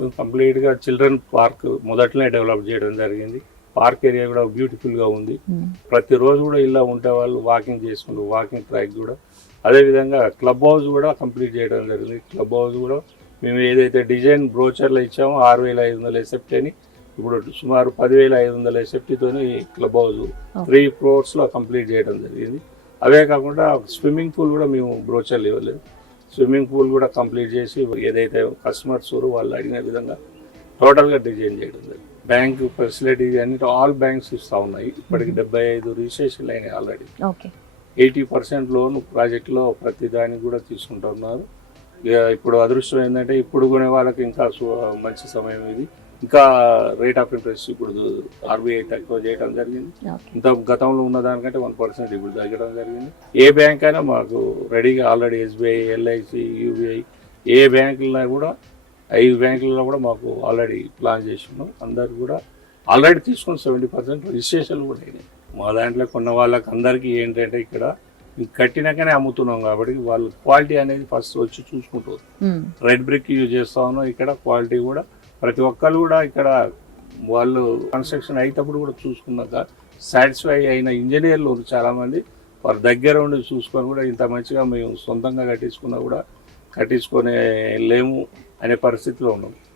కంప్లీట్గా children park మొదట్లోనే develop చేయడం జరిగింది. పార్క్ ఏరియా కూడా బ్యూటిఫుల్గా ఉంది. ప్రతిరోజు కూడా ఇలా ఉంటే వాళ్ళు వాకింగ్ చేసుకుంటూ వాకింగ్ ట్రాక్ కూడా, అదేవిధంగా క్లబ్ హౌస్ కూడా కంప్లీట్ చేయడం జరిగింది. క్లబ్ హౌస్ కూడా మేము ఏదైతే డిజైన్ బ్రోచర్లు ఇచ్చామో 6,500 ఎస్ఎఫ్టీ అని, ఇప్పుడు సుమారు 10,500 ఎస్ఎఫ్టీతో క్లబ్ హౌస్ 3 ఫ్లోర్స్లో కంప్లీట్ చేయడం జరిగింది. అవే కాకుండా స్విమ్మింగ్ పూల్ కూడా మేము బ్రోచర్లు ఇవ్వలేదు. స్విమ్మింగ్ పూల్ కూడా కంప్లీట్ చేసి ఏదైతే కస్టమర్స్ వాళ్ళు అడిగిన విధంగా టోటల్గా డిజైన్ చేయడం జరిగింది. బ్యాంక్ ఫెసిలిటీ అన్నిటి ఆల్ బ్యాంక్స్ ఇస్తూ ఉన్నాయి. ఇప్పటికి 75 రిజిస్ట్రేషన్లు అయినాయి ఆల్రెడీ. 80% లోన్ ప్రాజెక్టులో ప్రతి దానికి కూడా తీసుకుంటున్నారు. ఇప్పుడు అదృష్టం ఏంటంటే ఇప్పుడు కొనే వాళ్ళకి ఇంకా మంచి సమయం ఇది. ఇంకా రేట్ ఆఫ్ ఇంట్రెస్ట్ ఇప్పుడు ఆర్బీఐ తక్కువ చేయడం జరిగింది. ఇంత గతంలో ఉన్న దానికంటే 1% ఇప్పుడు తగ్గడం జరిగింది. ఏ బ్యాంక్ అయినా మాకు రెడీగా ఆల్రెడీ ఎస్బీఐ, ఎల్ఐసి, యూబీఐ ఏ బ్యాంకుల్లో కూడా 5 బ్యాంకులలో కూడా మాకు ఆల్రెడీ ప్లాన్ చేస్తున్నాం. అందరు కూడా ఆల్రెడీ తీసుకుని 70% రిజిస్ట్రేషన్లు కూడా అయినాయి. మా దాంట్లో కొన్న వాళ్ళకి అందరికీ ఏంటంటే ఇక్కడ కట్టినాకనే అమ్ముతున్నాం కాబట్టి వాళ్ళు క్వాలిటీ అనేది ఫస్ట్ వచ్చి చూసుకుంటారు. రెడ్ బ్రిక్ యూజ్ చేస్తా ఉన్నాం. ఇక్కడ క్వాలిటీ కూడా ప్రతి ఒక్కరు కూడా ఇక్కడ వాళ్ళు కన్స్ట్రక్షన్ అయ్యేటప్పుడు కూడా చూసుకున్నాక సాటిస్ఫై అయిన ఇంజనీర్లు చాలామంది వారి దగ్గర ఉండి చూసుకొని కూడా ఇంత మంచిగా మేము సొంతంగా కట్టించుకున్నా కూడా కట్టించుకొని లేము అనే పరిస్థితిలో ఉన్నాం.